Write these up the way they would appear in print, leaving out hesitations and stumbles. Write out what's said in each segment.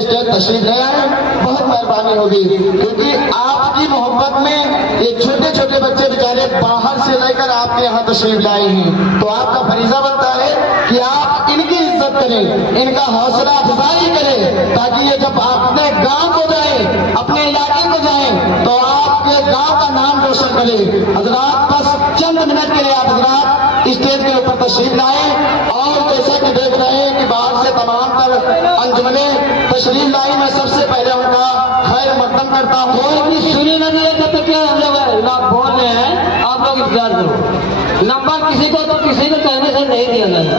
Stage तशरीफ ले आए, बहुत मेहरबानी होगी, क्योंकि आपकी मोहब्बत में ये छोटे छोटे बच्चे बेचारे बाहर से लेकर आपके यहाँ तशरीफ लाए हैं, तो आपका फरीजा बनता है कि आप इनकी इज्जत करें, इनका हौसला अफजाई करें, ताकि ये जब अपने गांव को जाए, अपने इलाके को जाए, तो आपके गांव का नाम रोशन करे। हजरात बस चंद मिनट के लिए आप हजरात स्टेज के ऊपर तशरीफ लाए, और जैसा कि देख रहे हैं कि बाहर से तमाम तर अंजुमने तशरीफ लाई, मैं सबसे पहले उनका खैर मकदम करता हूँ। सुनी ना दिया तो क्या हम लोग बोल रहे हैं, आप लोग इंतजार करो। नंबर किसी को तो किसी को कहने से नहीं दिया जाएगा।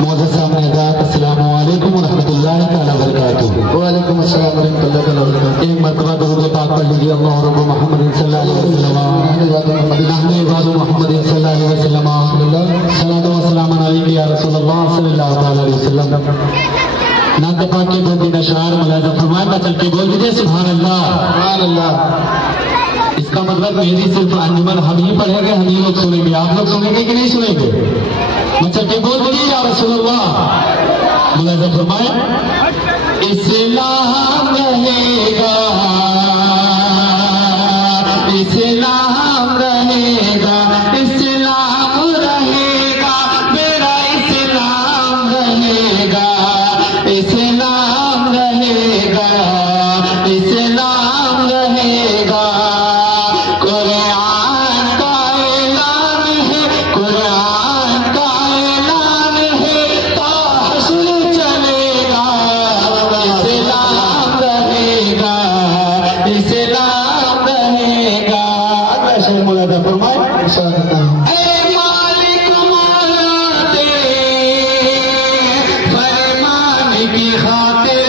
मौजूद सामने अस्सलाम वालेकुम व रहमतुल्लाहि तआला व बरकातुहू। वालेकुम अस्सलाम व रहमतुल्लाहि तआला व बरकातुहू। एक मर्तबा दुरूद पाक पढ़ लीजिए। अल्लाह रब्बु मुहम्मद सल्लल्लाहु अलैहि वसल्लम, नहनु इबादु मुहम्मद सल्लल्लाहु अलैहि वसल्लम, सलातो व सलाम अलैका या रसूलल्लाह सल्लल्लाहु अलैहि वसल्लम। नात पाक के दो तीन अशआर मुलाज़ा फरमाया, चल के बोल दीजिए सुभान अल्लाह, सुभान अल्लाह। इसका मतलब मेरी सिर्फ अंजुमन हम ही पढ़ेंगे, हम ही लोग सुनेंगे, आप लोग सुनेंगे कि नहीं सुनेंगे? चल के बोल दीजिए या रसूलल्लाह। मुलाज़ा फरमाए, इस्लाम रहेगा, इस्लाम रहेगा, इस्लाम रहेगा, मेरा इस्लाम रहेगा, इस्लाम रहेगा, इस्लाम रहेगा। कुरान का ऐलान है, कुरान का ऐलान है, तो हश्र चलेगा, इस्लाम रहेगा, इस्लाम रहेगा। अगला शेर मुलाज़ा फरमाए, ऐ मालिक मौला तेरे फरमान की खातिर।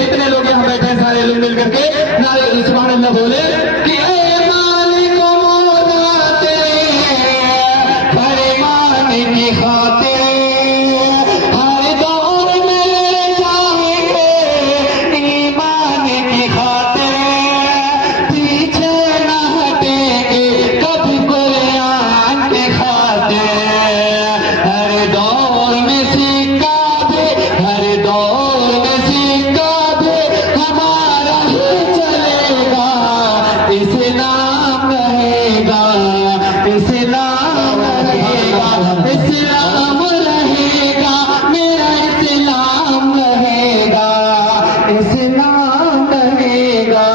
जितने लोग यहाँ बैठे हैं सारे लोग मिल करके नारे सुभान अल्लाह बोले कि ऐ मालिक मौला तेरे फरमान की खातिर, हर दौर में जाएंगे ईमान की खातिर, पीछे न हटेंगे कभी कुरान की खातिर। हर दौर में सिक्का भी, हर दौर में सिक्का भी हमारा ही चलेगा, इस्लाम रहेगा, इस्लाम रहेगा, इस्लाम रहेगा, मेरा इस्लाम रहेगा, इस्लाम रहेगा,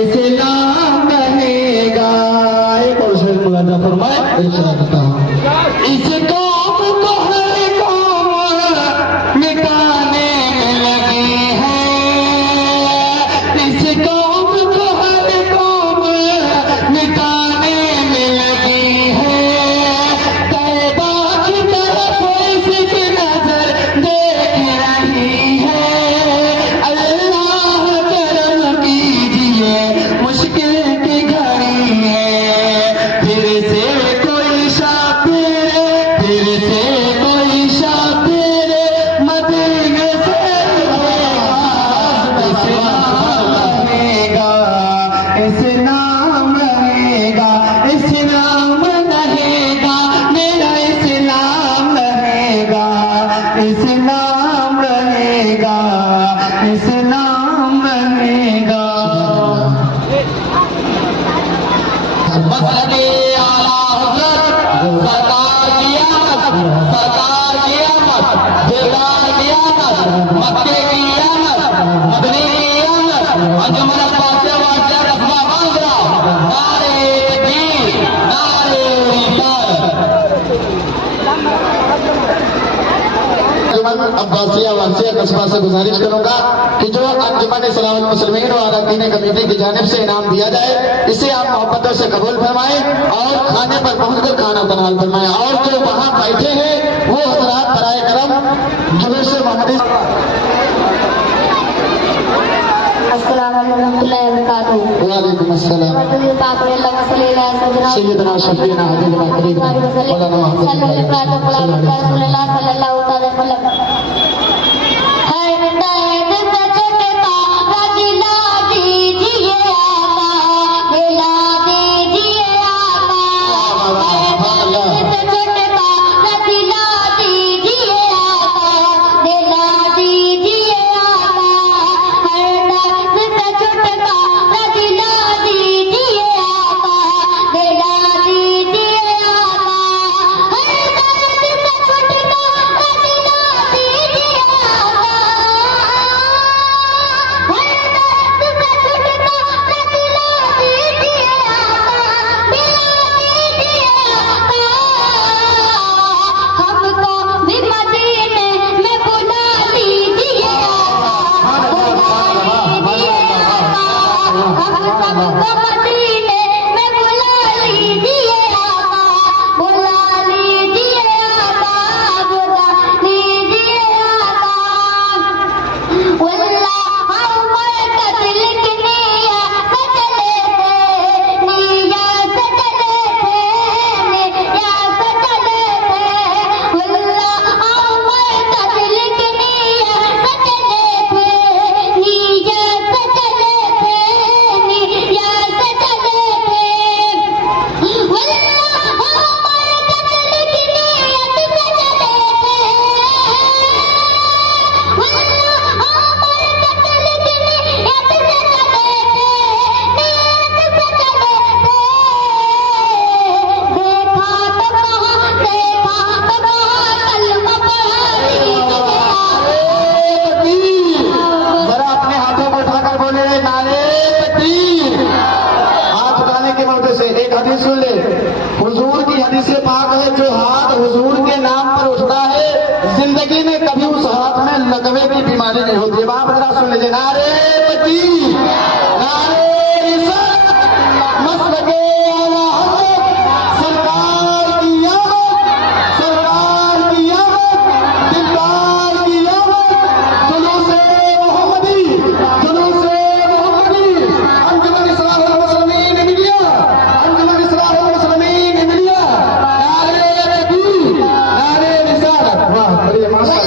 इस्लाम रहेगा। एक और शेर मुलाज़ा फरमाए, इस कौम को हर कौम मिटाने में लगी है, इस कौम को हर कौम मिटाने में लगी है। तौबा की तरफ इसकी नजर देख रही है, अल्लाह करम कीजिए मुश्किल की घड़ी है। फिर से कोई शातिर, फिर से कोई शातिर मदीने से रहेगा, इस्लाम रहेगा, इस्लाम रहेगा, मेरा इस्लाम रहेगा, इस्लाम रहेगा, इस्लाम रहेगा। मसले आला हज़रत सरकार की आमद, सरकार की आमद, दिलदार की आमद, मक्के की आमद, मदनी की आमद, अंजुमन अब्बासिया वासिया कस्बा बांद्रा, नारे तकबीर, नारे रिसालत। अंजुमन अब्बासिया वासिया कस्बा से गुजारिश करूंगा कि जो अंजुमन इस्लामुल मुस्लिमीन और अरकान कमेटी की जानिब से इनाम दिया जाए, इसे आप मोहब्बतों से कबूल फरमाएं और खाने पर पहुंचकर खाना बना फरमाएं। और जो वहां बैठे हैं वो हजरात बराए करम जुलूस मोहम्मदी। अस्सलाम वालेकुम रहमतुल्लाहि व बरकातुहू। वालेकुम अस्सलाम। पाक अल्लाह सल्लल्लाहु सैयदना शफीना हबीबना करीबना मौलाना मोहम्मद सल्लल्लाहु अलैहि वसल्लम। हुजूर के नाम पर उठता है जिंदगी में कभी उस हाथ में लकवे की बीमारी नहीं होती है। बाप रे सुन लीजिए, नारे तकबीर, नारे रिसालत, मसलके आला हज़रत, सरकार की आमद, सरकार की आमद, दिलदार की आमद, जुलूसे मोहम्मदी, जुलूसे मोहम्मदी, अंजुमन इस्लाहुल मुस्लिमीन इंडिया, अंजुमन इस्लाहुल मुस्लिमीन इंडिया, नारे तकबीर, नारे रिसालत। वाह, बढ़िया, माशाअल्लाह।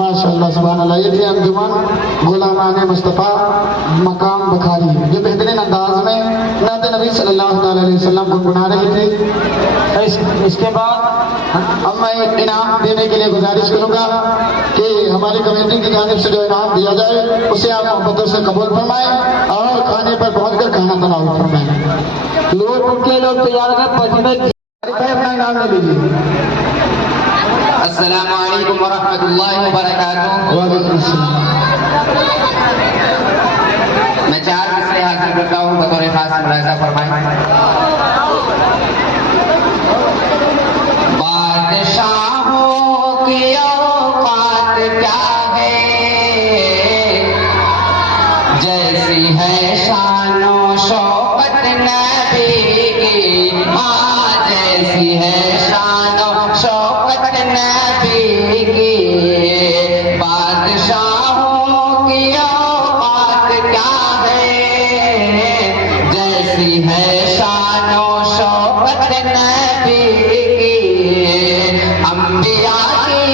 माशाअल्लाह सुभान अल्लाह। ये थी अंजुमन गुलामान मुस्तफ़ा मकाम बखारी। ये बेहतरीन अंदाज में नात नबी सल्लल्लाहु अलैहि वसल्लम गुनगुना रही थी। इसके बाद अब मैं इनाम देने के लिए गुजारिश करूंगा कि हमारी कमेटी की जानिब से जो इनाम दिया जाए उसे आप मोहब्बतों से कबूल फरमाएं और खाने पर पहुंचकर खाना तनाव फरमाएं। लोग तैयार कर अपना इनाम ले लीजिए। अस्सलामु अलैकुम वरहमतुल्लाहि वबरकातुहू। वालेकुम अस्सलाम। मैं 4 किस्सें हासिल करता हूँ, बतौर खास मुलाहिजा फरमाएं। बादशाहों की औकात क्या है, जैसी है शानो शौकत नबी की, जैसी है शानो शौकत नबी की। बादशाहों की औकात क्या है, जैसी है शानो शौकत नबी की। अंबिया की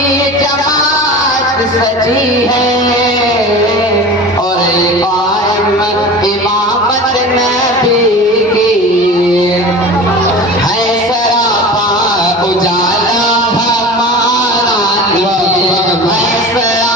जमात सजी है और कायम इमामत नबी की। है सरापा उजाला हमारा, है सरापा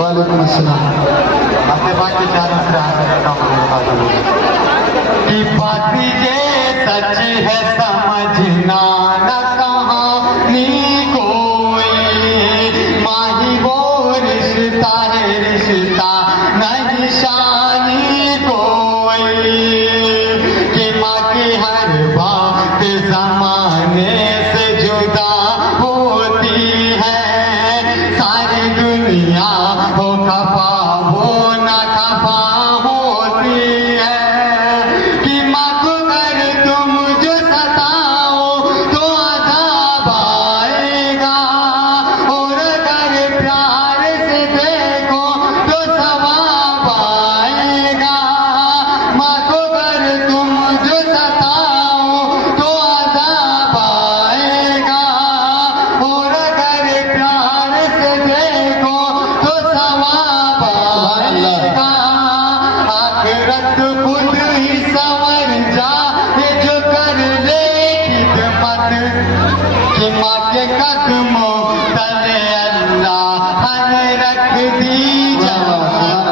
वालेकुम अस्सलाम। अपने बात के चार की बात ये सच है समझना न कहानी कोई माही वो रिश्ता है रिश्ता नहीं शानी कोई कि माँ की हर बात जमाने से जुदा होती है सारी दुनिया हो खफा हो न खफा होती है कि माँ को अगर तुम जो सताओ तो अज़ाब आएगा और अगर प्यार से देखो तो सवाब आएगा माँ को अगर तुम जो सताओ तो अज़ाब आएगा और अगर प्यार से देखो तो सवाब आएगा आखिरत खुद ही संवर जाए जो कर ले खिदमत कि माँ के कदमों तले अल्लाह ने रख दी जन्नत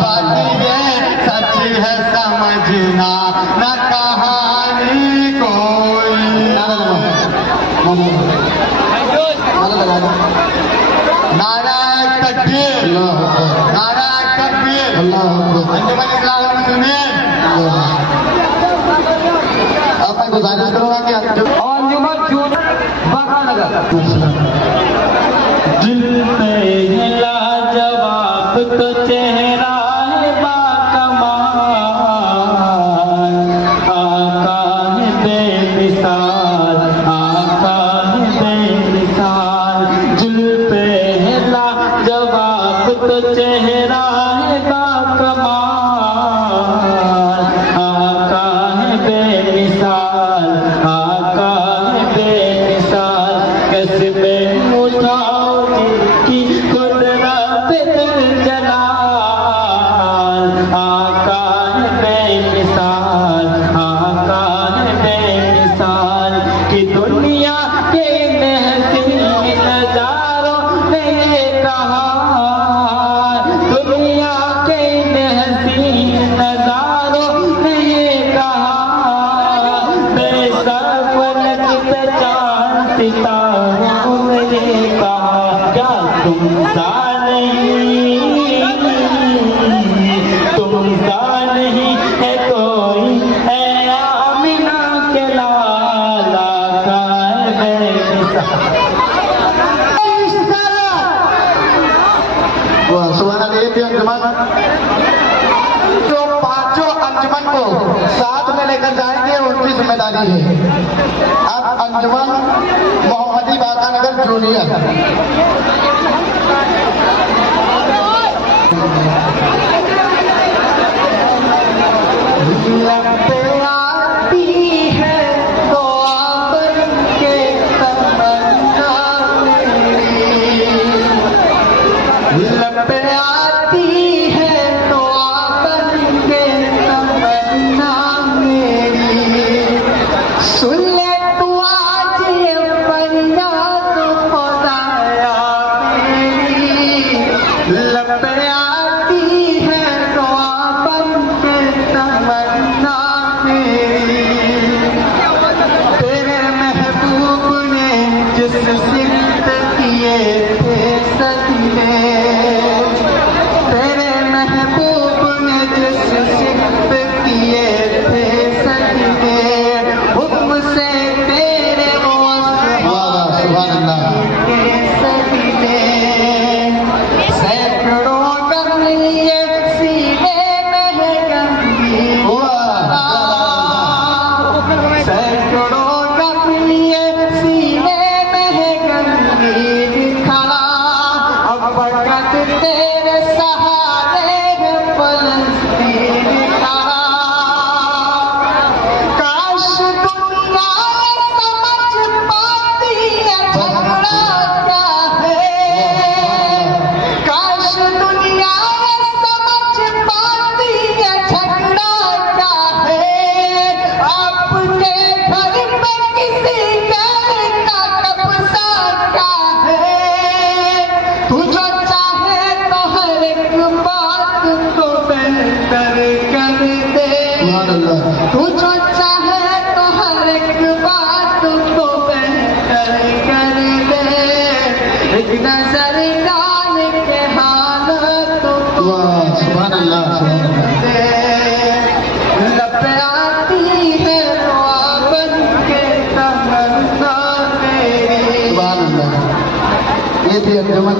बात ये सच है समझना न कहानी कोई नारायण तकबीर नारायण तकबीर अंजुमन इस्लाम मुस्लिमीन अब मैं गुजारिश करूंगा कि अंजुमन जून बखानगर दिल पे ये लाजवाब तो चेहरा है बाकमाल आका है बेमिसाल आका है बेमिसाल दिल पे है लाजवाब तो चेहरा है बाकमाल आका है बेमिसाल आका है बेमिसाल कैसे में उठाओ की कुदरत दिल जलाल आका है बेमिसाल आका है बेमिसाल कि दुनिया के महसीन नजारों ने ये कहा दुनिया के महसीन नजारों ने ये कहा बेसर फलक पे चांद सितारों ने ये कहा क्या तुम सा नहीं है कोई है आमिना के लाला का है जो पांचों अंजुमन को साथ में लेकर जाएंगे उनकी जिम्मेदारी है। अब अंजुमन मोहम्मदी बाकानगर जूनियर लगते आती है दुआ बनके तमन्ना मेरी लगते आती है दुआ बनके तमन्ना मेरी सुन ले तू आज ये फरियाद खुदाया मेरी लगते आती है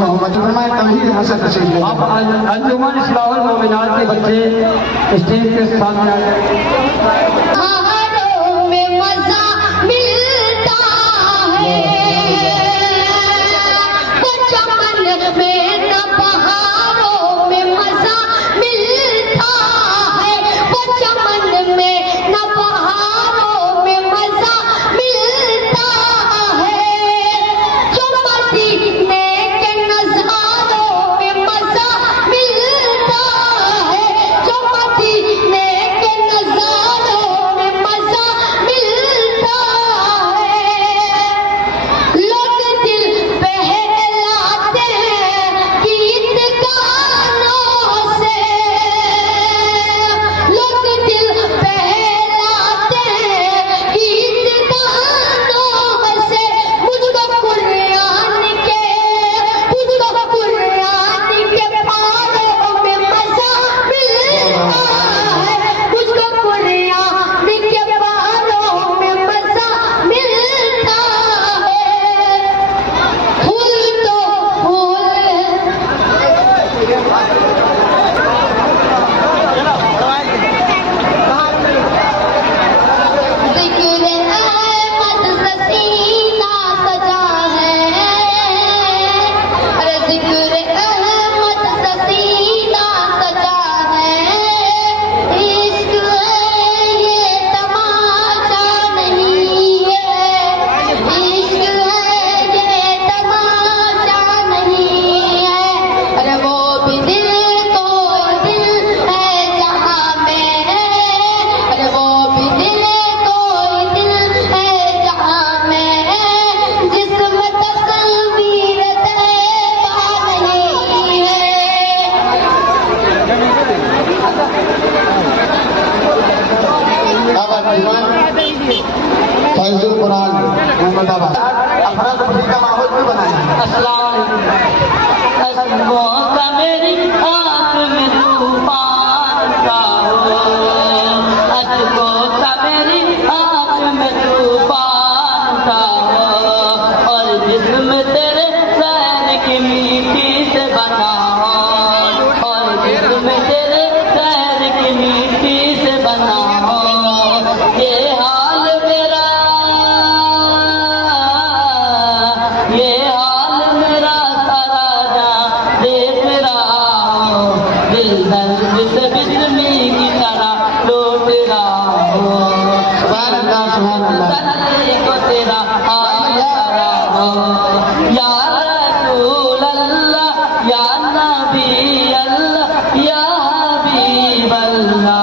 मोहम्मद फरमाए तभी हासिल तशरीफ ले। अब अंजुमन इस्लाहुल मोमिनात के बच्चे स्टेज के सामने आ गए। पहाड़ों में मजा मिलता है, वो चमन में न पहाड़ों में मजा मिलता है, वो चमन में न पहाड़ों में मजा मिलता है, जो मदीने के नज़ारों में मजा मिलता है, जो मदीने के नज़ारों में मजा मिलता है। लोग दिल बहलाते हैं गीत गानों से, लोग दिल बहलाते हैं गीत गानों से, मुझको कुरान के पारों में मजा मिलता है, मुझको कुरान के पारों में मजा मिलता है। फूल तो फूल जिक्र अहमद से सीना सजा है, अरे जिक्र अहमद से सीना सजा है, इश्क है ये तमाशा नहीं है, इश्क है ये तमाशा नहीं है, अरे वो भी दिल कोई दिल है जहाँ में है, अरे वो भी दिल कोई दिल है जहाँ में है, जिसमें तस्वीर तैबा नहीं है। फैजुल कुरान मोहम्मदाबाद अफरा तफरी का माहौल क्यों बनाया है? अस्सलाम वालेकुम। मेरी आँख में तूफान का हो, अशकों का मेरी आँख में तूफान का हो, और जिस्म तेरे सैर की मिट्टी से बना हो, और जिस्म तेरे सैर की मिट्टी से बना हो, ये हाल मेरा, ये हाल मेरा सारा जहां देख रहा हो, दिल दर्द से बिजली की तरह लौट रहा हो, सुभान अल्लाह, सुभान अल्लाह। तन्ने को तेरा आया हो, या रसूल अल्लाह, या नबी अल्लाह, या हबीब अल्लाह।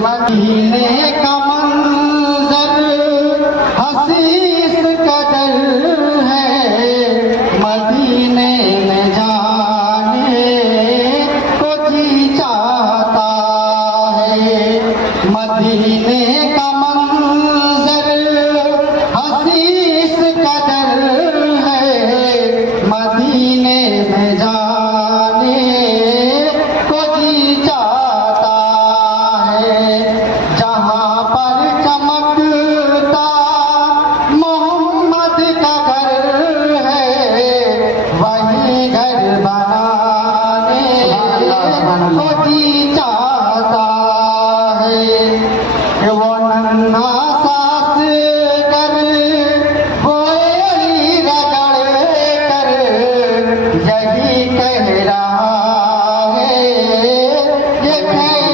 मदीने का मंजर हसीस कदर है, मदीने में जाने को जी चाहता है, मदीने का मंजर हसीस कदर है, मदीने में जाने को जी चाहता है, जहाँ पर चमकता मोहम्मद का घर है, वहीं घर बनाने को जी चाहता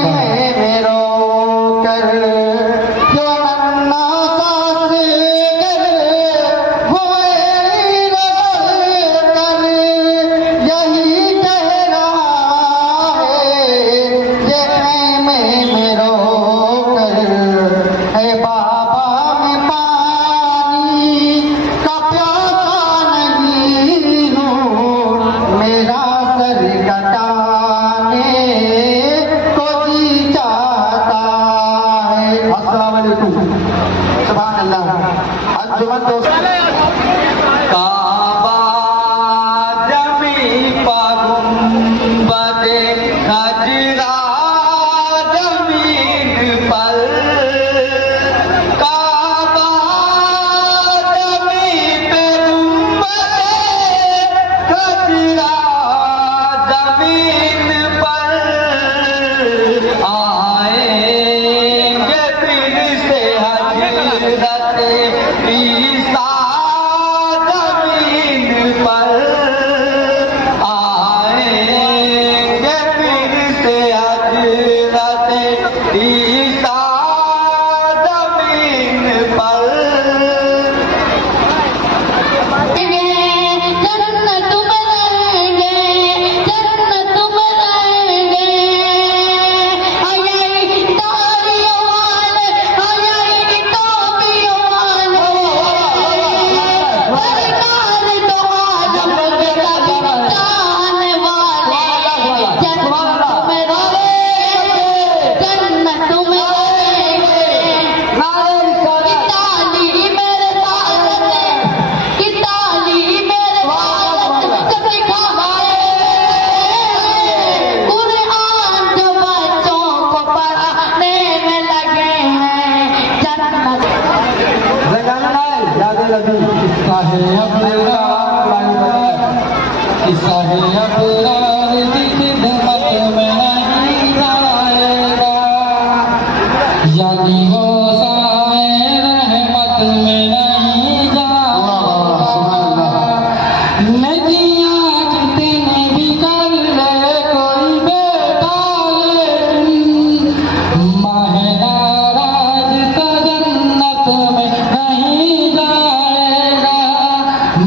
में रो कर जो नन्ना सांस कर हुए रगड़ कर यही कह रहा है ये में रो कर है बाबा में पानी का प्यासा नहीं हूँ मेरा सर कटाने को जी चाहता है। अस्सलाम वालेकुम। सुभान अल्लाह। अंजुमन दोस्त काबा जमी गुंबदे खजरा जमीन पर काबा जमी पे गुंबदे खजरा जमीन पर आएंगे फिर से हजरत ईसा जमीन पर आएंगे फिर से हजरत ईसा जमीन पर जन्नत में रहेंगे जन्नत में रहेंगे आये तारियों वाले आये टोपियों वाले सरकार तो आजम के जाने वाले जन्नत में रहेंगे जन्नत में रहेंगे ताली मेरे साथ कि ताली मेरे साथ कभी खाए कुरान जो बच्चों को पढ़ाने में लगे हैं जन्नत किस्सा है अबरार की खिदमत में नहीं जाएगा यानी वो साए रहमत में नहीं जाएगा नदियाँ कितने भी कर ले कोई बेटा लेकिन माहे नाराज तो जन्नत में नहीं जाएगा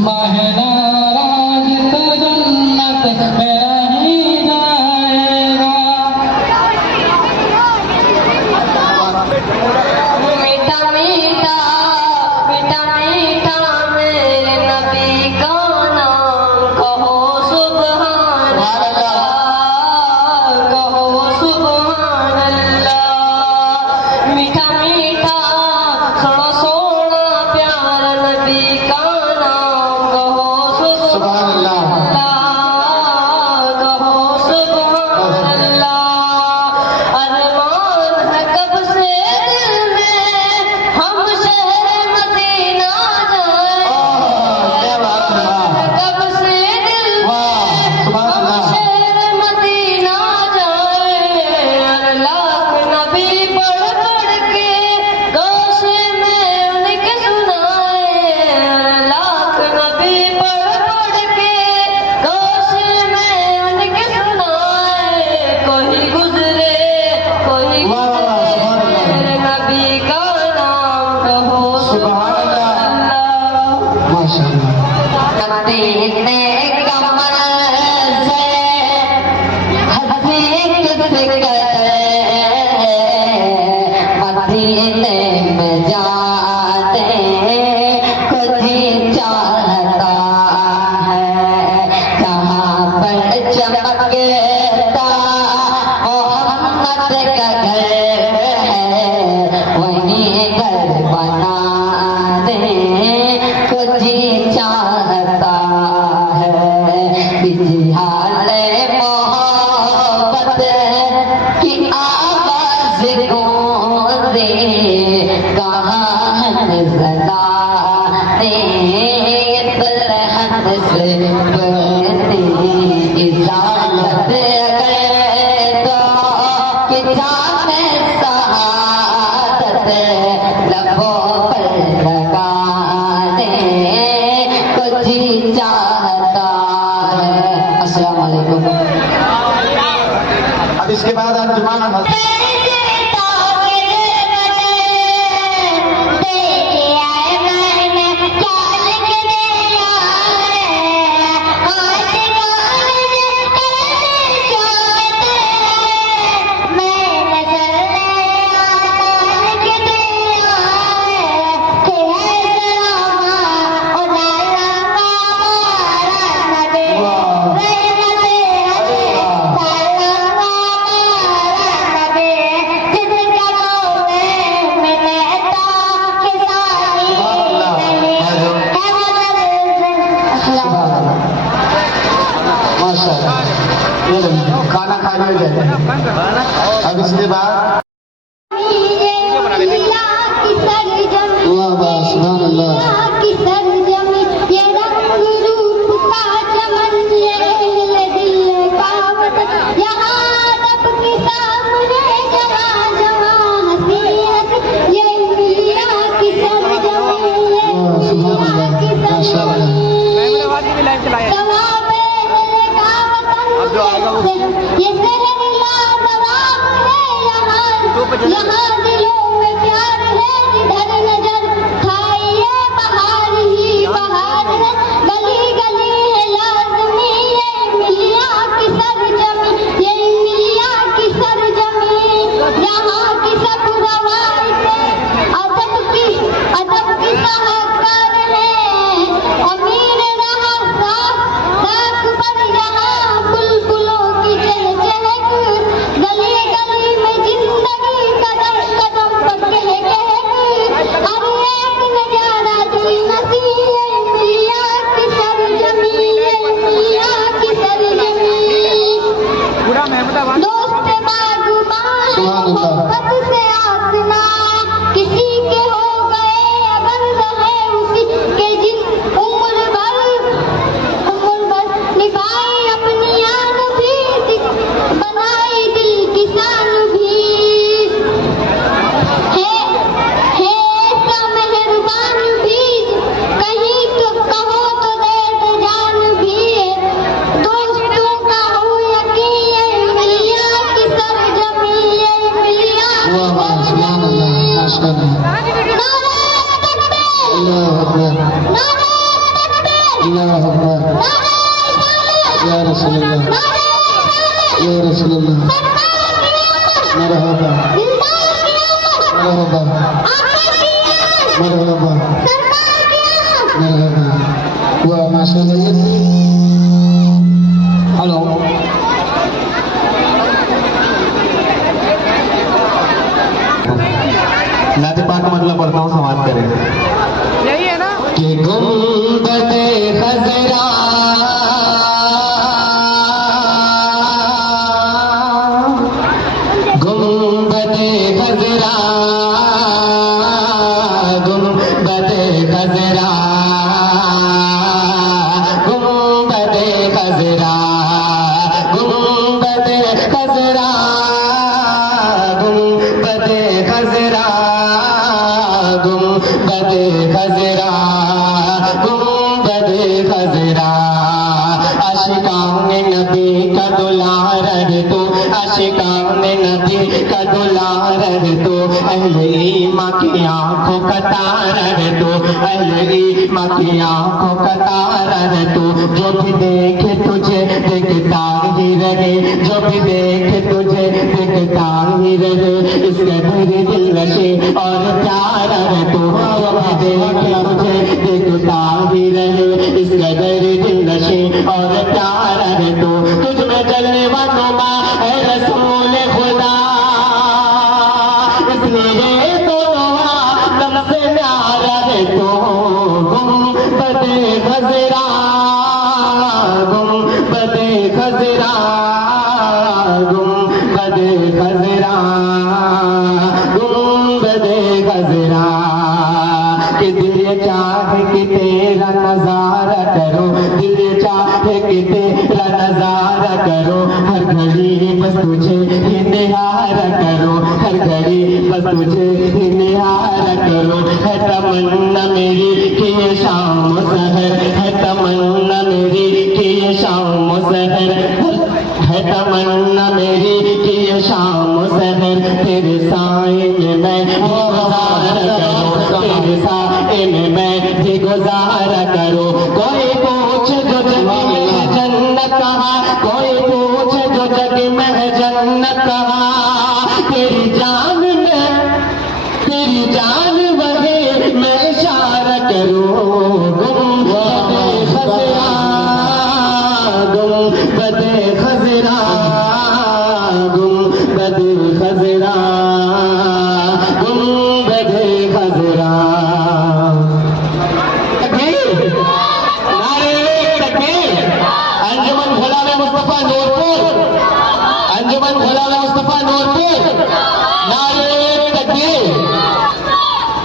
माहे नाराज तो जन्नत में नहीं जाएगा। मीठा मीठा मीठा मीठा मेरे नबी का नाम कहो सुभान अल्लाह कहो सुभान अल्लाह मीठा मीठा सोना सोना प्यारा नबी का नाम कहो सुभान अल्लाह कहो सुभान अल्लाह अरमान है कब से दिल में हम शहर मदीना जाए कब से दिल में हम शहर मदीना जाए लाख नबी पढ़ पढ़ के गौश में उनके सुनाए लाख नबी पढ़ पढ़ के गौश में उनके सुनाए कोई गुजरे कोई गुजरे मेरे नबी का नाम कहो सुभान अल्लाह मदीने कमर से हंसी किस गए मदीने में जाते खुद ही चाहता है जहाँ पर चमकता मोहम्मद का घर है वहीं घर बना दे खुद ही चाहता है बिजहाल मोहब्बत की आवाज गूंजे कहाँ है सदा तलहत से बनी इजाजत करे तो कि जाने सहादत लबों पर लगा दे कुछ ही चाहता है। अस्सलाम वालेकुम। अब इसके बाद अंजुमन खाना खाने में जाए। अब इसके बाद वाह वाह सुभान अल्लाह। यहाँ दिलों में प्यार है जिधर नजर खाइए बहार ही बहार है गली गली है लाजमी ये मिलिया की सरजमी ये मिलिया की सरजमी यहाँ की सब रवायतें अदब की साहूकार है अमीर रहा साख पर यहाँ बुलबुलों की चहचहक गली गली में जिंदगी कदम कदम पर कह हर एक नजारा दिल नसी है मिलिया की सरजमी है मिलिया की सरजमी दोस्त बागबान मोहब्बत से आसना किसी के हो गए अगर रहे उसी के जिन उम्र भर निभाई अपनी आन भी बनाई दिल की शान भी है ऐसा मेहरबान भी कहीं तो कहो तो दर्द जान भी है दोस्तों का हो यकीन ये मिलिया की सरजमी ये मिलिया की वाह वाह सुभान अल्लाह माशाअल्लाह। अल्लाह अकबर अल्लाह अकबर या रसूल अल्लाह या रसूल अल्लाह मरहबा मरहबा मरहबा मरहबा वाह माशाअल्लाह। हेलो नाते पाक मतलब पढ़ता हूँ समाप्त करें। यही है ना कि गुंबदे खजरा गुंबदे खजरा गुंबदे खजरा गुंबदे खजरा गुंबदे खजरा गुंबदे खजरा गुंबदे खजरा गुंबदे खजरा आशिकाने नबी का दुलार है तो आशिकाने नबी का दुलार है तो अहले ईमान की आंखों का तारा है तो अहले ईमान की आंखों का तारा है तो जो भी देखे तुझे देखता ही रहे जो भी देखे तुझे देखता ही रहे इसका दिल नशे और प्यारा है तो जो भी देखे तुझे देखता ही रहे इसका दिल नशे और प्यारा है तो तुझ में जलने वालों माँ है रसूल खुदा इसलिए तो दम से प्यारा है तो गुंबदे खजरा गुंबदे खजरा गुंबदे खजरा गुंबदे खजरा कि दिल चाहे कि तेरा नजारा करो दिल चाहे कि तेरा नजारा करो हर घड़ी बस तुझे ही निहारा करो हर घड़ी बस तुझे ही निहारा करो है तमन्ना मेरी कि ये शाम सहर है तमन्ना मेरी कि ये शाम सहर है तमन्ना मेरी कि ये शाम सहर तेरे साए में गुजारा करो, तेरे साए में भी गुजारा करो। कोई पूछ जो जग में जन्नत कहाँ, कोई पूछ जो जग में जन्नत कहाँ, तेरी जान वही मैं इशारा करूं। गुंबदे खज़रा, गुंबदे खज़रा, गुंबदे खज़रा, गुंबदे खज़रा। तकबीर, नारे तकबीर। अंजुमन खलाल मुस्तफा नूरपुर, अंजुमन खलाल मुस्तफा नूरपुर, नारे तकबीर।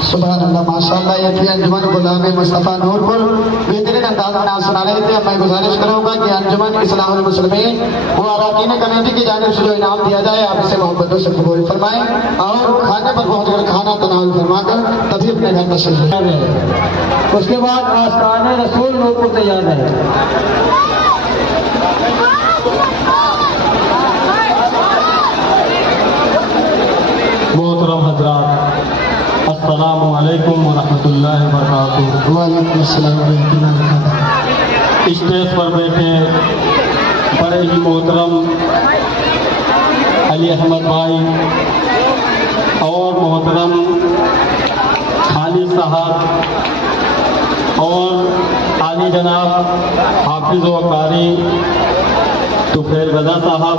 सुभान अल्लाह, माशाअल्लाह। ये थी अंजुमन गुलाम मुस्तफा नूरपुर, बेहतरीन अंदाज में नाम सुना रहे थे। अब मैं गुजारिश करूंगा कि अंजुमन इस्लाहुल मुस्लिमीन वो अरकान कमेटी की जानिब से जो इनाम दिया जाए आप इसे मोहब्बतों से कबूल फरमाएं और खाने पर पहुंचकर खाना तनावुल फरमाकर तभी अपने घर तशरीफ लाएं। उसके बाद आस्ताने रसूल नूरपुर तैयार है। मोहतरम हजरात, अस्सलामु अलैकुम व रहमतुल्लाहि व बरकातुहू। वालेकुम अस्सलाम व रहमतुल्लाहि व बरकातुहू। स्टेज पर बैठे बड़े ही मोहतरम अली अहमद भाई और मोहतरम खालिद साहब और आली जनाब हाफिज व कारी तुफैल रजा साहब,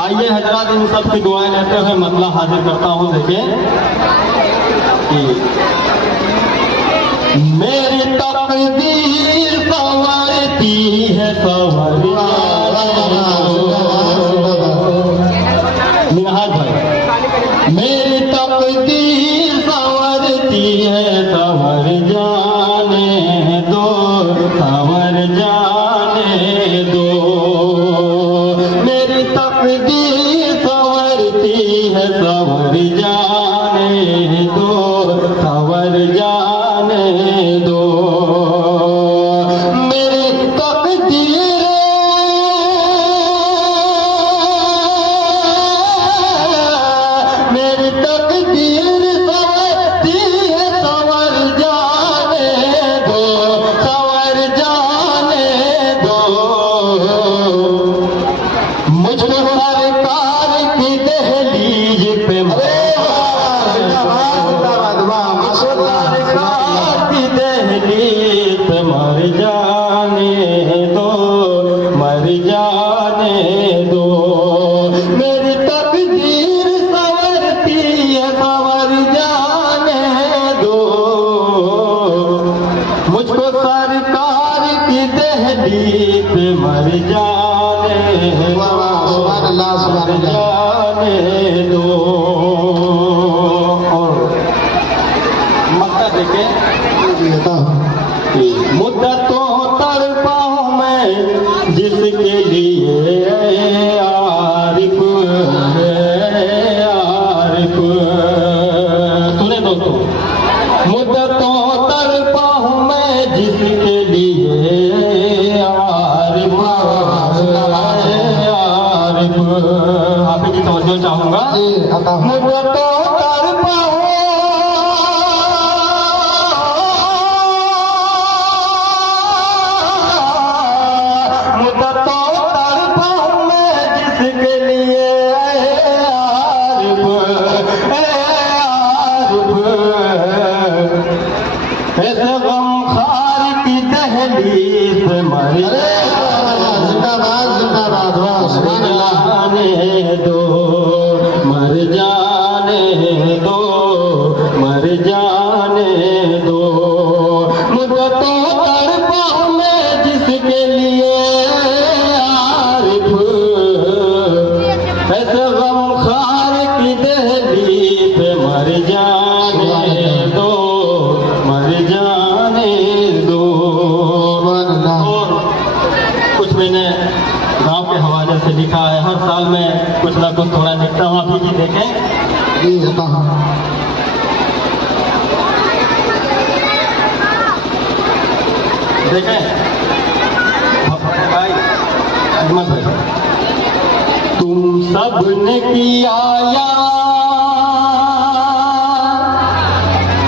आइए हजरात इन सब की दुआएं लेते हुए मसला हाजिर करता हूँ। देखिए कि मेरी तकदीर संवरती है संवरिया। मिनहाज भाई, मेरी तकदीर संवरती है संवर जाने दो, संवर जाने दो। मेरी तकदीर संवरती है संवर जाने दो, संवर जाने दो। मेरी तकदीर मेरी तकदीर संवरती है संवर जाने दो, संवर जाने दो। मुझको सरकार की दहलीज पे सरकार की दहलीज पे मर जाने दो, मर जाने दो। मेरी तकदीर संवरती है संवर जाने दो। मुझको सरकार की दहलीज पे मर जाने दो, मर जाने दो। और मक्का देखे मुद्दतों तड़पा हूं मैं जिसके लिए आरिफ आरिफ। सुने दोस्तों, मुद्दतों तड़पा हूं मैं जिसके लिए आरिफ आरिफ। आप की तवज्जो चाहूंगा। मुद्दतों तड़पा हूं जिसके लिए आरिफ आरिफ। ऐसे गम खार की दहलीज पे मर जाने दो, मर जाने दो, मर जाने दो। मुद्दतों तड़पा हूं मैं जिसके लिए आरिफ। ऐसे गम खार की दहलीज पे मर जाने दो, मर जाने दो। और कुछ मैंने गांव के हवाले से लिखा है। हर साल में कुछ ना कुछ थोड़ा लिखता हूँ। आप ही देखें। देखें भाई, अहमद भाई, तुम सबने किया याद,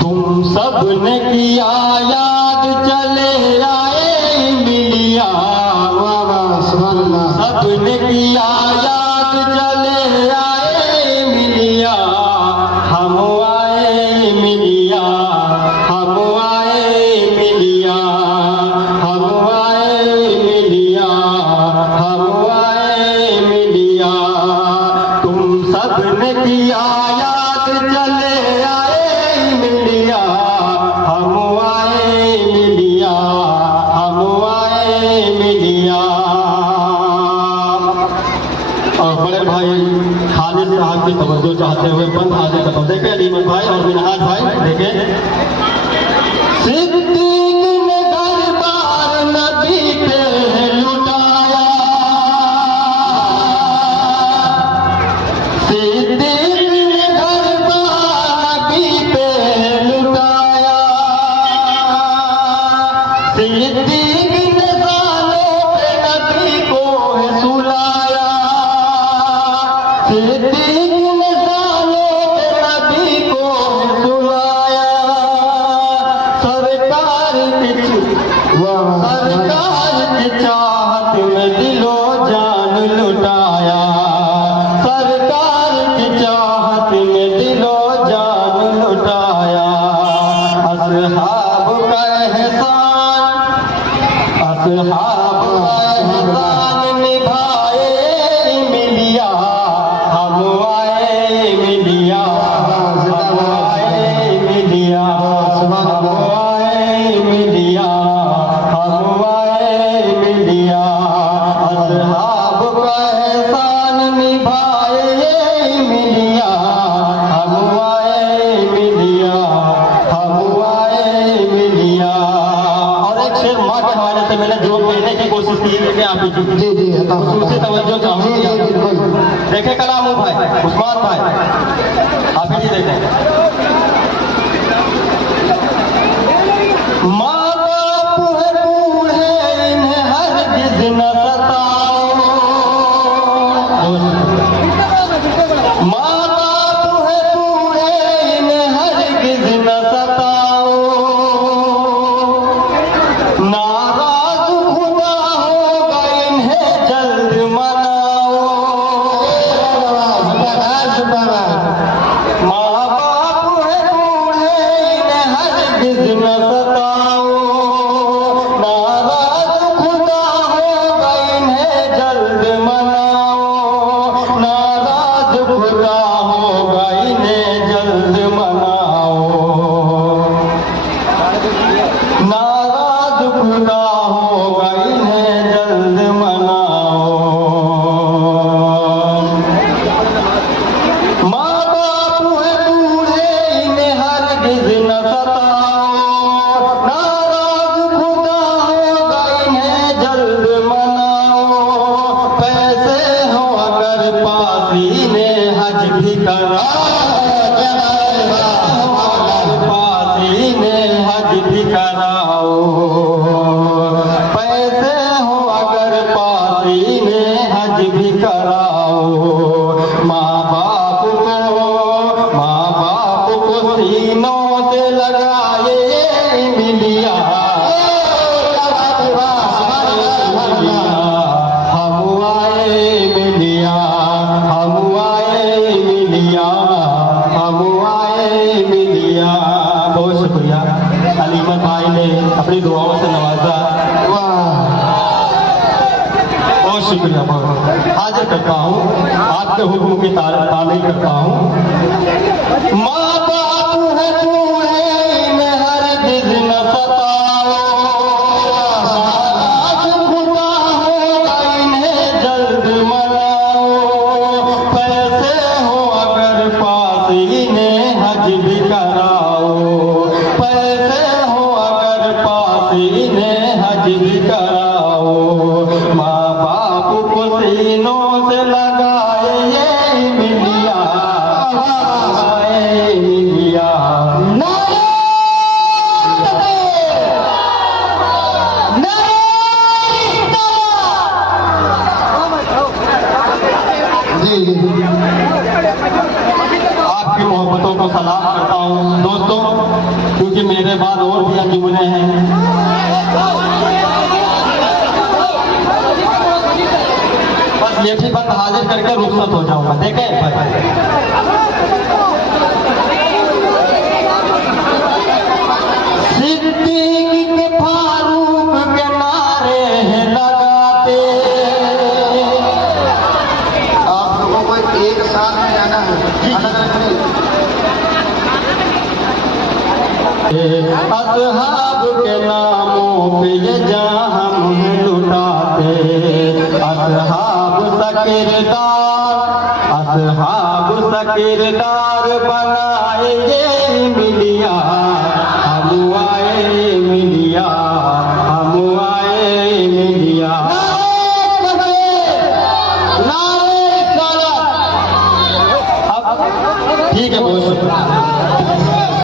तुम सबने किया याद, चले आए मिलिया। सबने किया याद, चले आए मिलिया। हम आए मिलिया, हम आए मिलिया, हम आए मिलिया, हम आए मिलिया। तुम सबने किया याद, चले आए मिलिया। हम आए मिलिया, हम आए मिलिया। और बड़े भाई खालिद साहब की तवज्जो चाहते हुए बंद हाजिर करता हूं। देखे अलीमत भाई और मिनहाज भाई, देखे सिद्दीक ने दरबार नबी पे लुटाया, सिद्दीक ने दरबार नबी पे लुटाया। सिद्दीक ने सालों पे नबी को है सुलाया, सिद्दीक ने सालों पे नबी को है सुलाया। सरकार की चाहत में दिलो जान लुटाया, सरकार की चाहत में दिलो जान लुटाया। असहाब का एहसान, असहाब का एहसान निभाए मिलिया। हम आए मिलिया, हम आए मिलिया, हम आए मिलिया, हम आए मिलिया। असहाब का एहसान निभाए मिलिया। हम आए मिलिया, हम आए मिलिया। और एक शेर माँ के हवाले से मैंने जो कहने की कोशिश की है आप जी जी उससे तवज्जो चाहूंगी। देखे कलाम भाई, उस्मान भाई, आप जी देखें। माँ बाप है बूढ़े, इन्हें हरगिज़ न सताओ। माँ बाप है बूढ़े, इन्हें हरगिज़ न सताओ। नाराज खुदा होगा, इन्हें जल्द मनाओ। माँ बाप है बूढ़े, इन्हें हरगिज़ न सताओ। नाराज खुदा होगा, इन्हें जल्द मनाओ। नाराज खुदा होगा, इन्हें जल्द मनाओ। नाराज खुदा होगा, इन्हें जल्द मनाओ। माँ बाप है बूढ़े, इन्हें हरगिज़ न सताओ। नाराज खुदा होगा, इन्हें जल्द मनाओ। पैसे हो अगर पास, इन्हें हज भी कराओ। पास इन्हें हज भी कराओ। पैसे हो अगर पास, इन्हें हज भी कराओ। माँ बाप को सीनों से लगाए मिलिया। हम आए मिलिया, हम आए मिलिया, हम आए मिलिया। बहुत शुक्रिया, अलीमत भाई ने अपनी दुआओं से नवाजा। बहुत शुक्रिया, बहुत हाजिर करता हूँ, आपके हुक्म की तामील करता हूँ। माँ बाप है बूढ़े, इन्हें हरगिज़ न सताओ। नाराज खुदा होगा, इन्हें जल्द मनाओ। पैसे हो अगर पास, इन्हें हज भी कराओ। पैसे हो अगर पास, इन्हें हज भी कराओ। माँ बाप को सीनों से लगाए ये मिलिया, आए मिलिया। आपकी मोहब्बतों को सलाम करता हूँ दोस्तों, क्योंकि मेरे बाद और भी अंजुमने हैं। बस ये भी बात हाजिर करके रुखसत हो जाऊंगा। देखें सिद्दीक के फारूक के नारे लगाते, आप लोगों को एक साथ में आना है। असहाब के नामों पे ये जहां हम लुटाते, असहाब सकिरदार बनाएंगे मिलिया, हम आए मिलिया, हम आए मिलिया। ठीक है बहुत शुक्रिया।